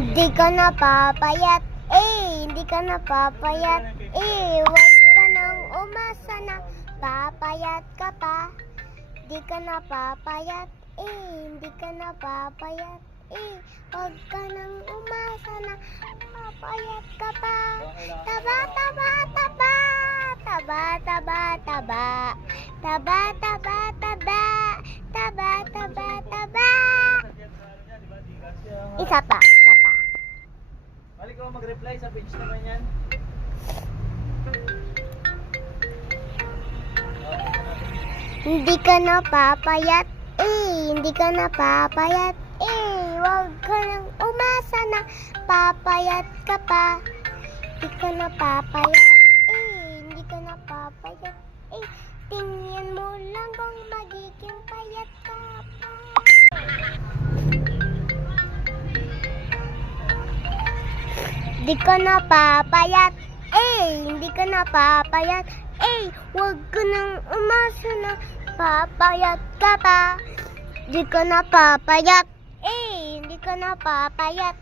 Hindi ka napapayat, hindi ka napapayat, wag ka nang umasa na papayat ka pa. Hindi ka napapayat, hindi ka napapayat, wag ka nang umasa na papayat ka pa. Taba, taba, taba, taba, taba, taba, taba, taba, taba, taba, taba, taba. Isa pa, isa pa. Balik ko mag-reply sa page naman yan. Hindi ka napapayat, hindi ka napapayat, wag ka nang umasa na papayat ka pa. Hindi ka napapayat, hindi ka napapayat, tingnan mo lang kung magiging payat ka pa. Hindi ka napapayat, hindi ka napapayat, wag ka nang umasa na papayat ka pa. Hindi ka napapayat, hindi ka napapayat,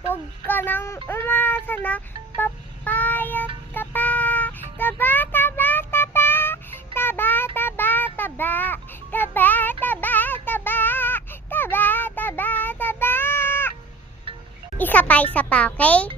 wag ka nang umasa na papayat ka pa. Taba, taba, taba, taba, taba, taba, taba, taba, taba, taba, taba, taba. Isa pa, okay?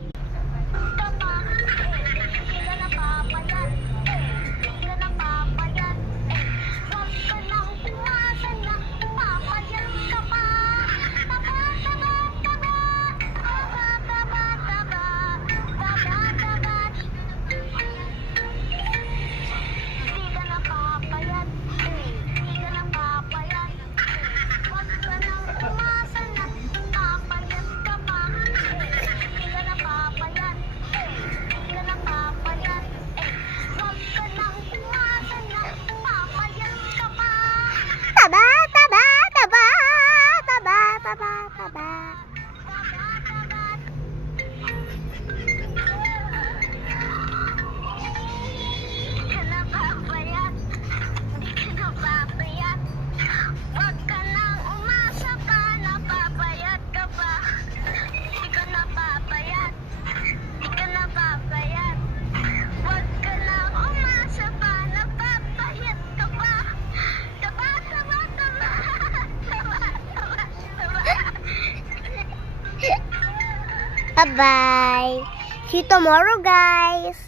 Taba, taba, taba, taba, taba, taba. Hindi ka napapayat, hindi ka napapayat, wag ka nang umasa pa, napapayat ka pa. Hindi ka napapayat, hindi ka napapayat, wag ka nang umasa pa, napapayat ka pa. Taba, taba, taba, taba, taba, taba. Bye-bye. See you tomorrow, guys.